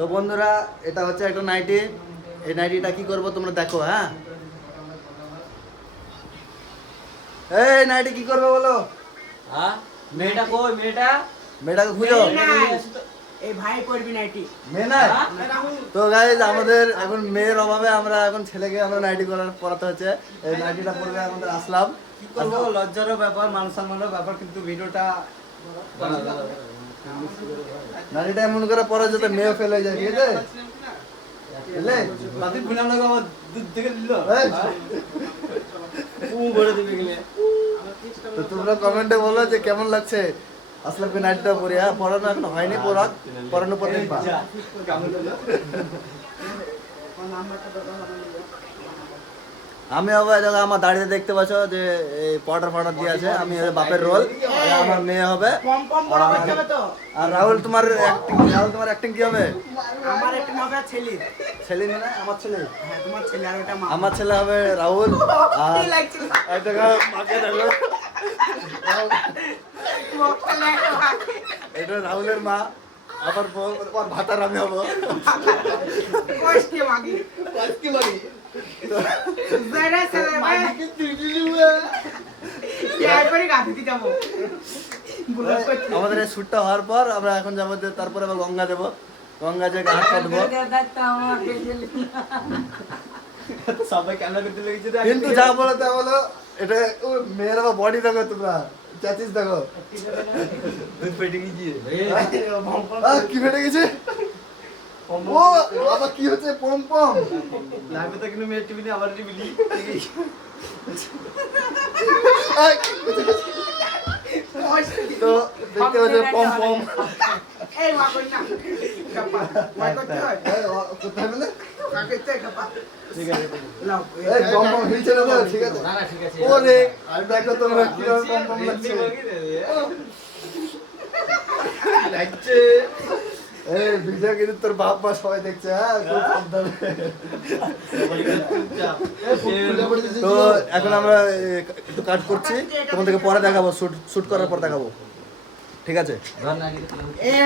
তো বন্ধুরা এটা হচ্ছে একটা নাইটি, এই নাইটিটা কি করব তোমরা দেখো। হ্যাঁ এই নাইটি কি করবে বলো? হ্যাঁ মেয়েটা কই? মেয়েটাকে খুঁজো। এই ভাই পড়বি নাইটি মেয়ে নাই? তো গাইজ আমাদের এখন মেয়ের অভাবে আমরা এখন ছেলেকে আমরা নাইটি পরাতে হচ্ছে। এই নাইটিটা পরে আমাদের আসলাম। কি করবো, লজ্জারও ব্যাপার, মান সম্মানের ব্যাপার, কিন্তু ভিডিওটা নাইটিটা এমন করে পরে যাতে মেয়ে ফেলে যায়, ঠিক আছে? বুঝলে? বাতিল ভুলাম না আমার দুধ থেকে দিল এই, ভরে দিবে গেলে। তো তোমরা কমেন্টে বলো যে কেমন লাগছে আসলামকে নাইটিটা পরে। হ্যাঁ পরানো এখন হয়নি, পরানো পর দেখবা। আমি আবার দেখো আমার দাড়িতে দেখতে পাচ্ছ যে এই পাউডার দিয়ে আছে। আমি হচ্ছে বাপের রোল, আমার মেয়ে হবে। পম পম বড় করতে হবে তো। আর রাহুল তোমার অ্যাক্টিং কি হবে? আমার একটা হবে ছেলে। ছেলে না আমার ছেলে। হ্যাঁ তোমার ছেলে আর ওটা মা। আমার ছেলে হবে রাহুল। আর কি লাগছে? একটা গাও মাকে দেখো, মুখটা লাগা। এটা রাহুলের মা। আবার ওর ভাতার আমি হবো। কষ্ট মাগি। জেরা ছেলে ভাই। ইয়ার করে গাধি দি যাবো। বুলাস করতে। আমাদের এই শ্যুটটা হওয়ার পর আমরা এখন যাবো, তারপরে আবার গঙ্গা দেবো। গঙ্গা যে ঘাট কাটবো। সবাই ক্যামেরা করতে লেগেছে। কিন্তু যা বলো তা বলো, এটা মেয়ের আবার বডি দেখো, তোমরা চাচিস দেখো। দুধ পেটে গিয়েছে। কি ফেটে গেছে? ও আবার কি হচ্ছে? পম পম লাইভে তো কিন্তু মেয়ের টিভি আমার টিভি তো দেখতে পাচ্ছ পম পম। এই মা কই না। কাপা। মা করতে হয়। কোথায় বলে? কাকে কাপা। ঠিক আছে। লাও। এই পম পম হিলছে না তো? ঠিক আছে। না না ঠিক আছে। ওরে আর দেখো তোমরা কিরকম পম পম লাগছে। লাগছে। এই ভিডিও কিন্তু তোর বাপ মা সবাই দেখছে। হ্যাঁ খুব সাবধানে। তো এখন আমরা একটু কাট করছি, তোমাদেরকে পরে দেখাবো, শুট করার পর দেখাবো, ঠিক আছে?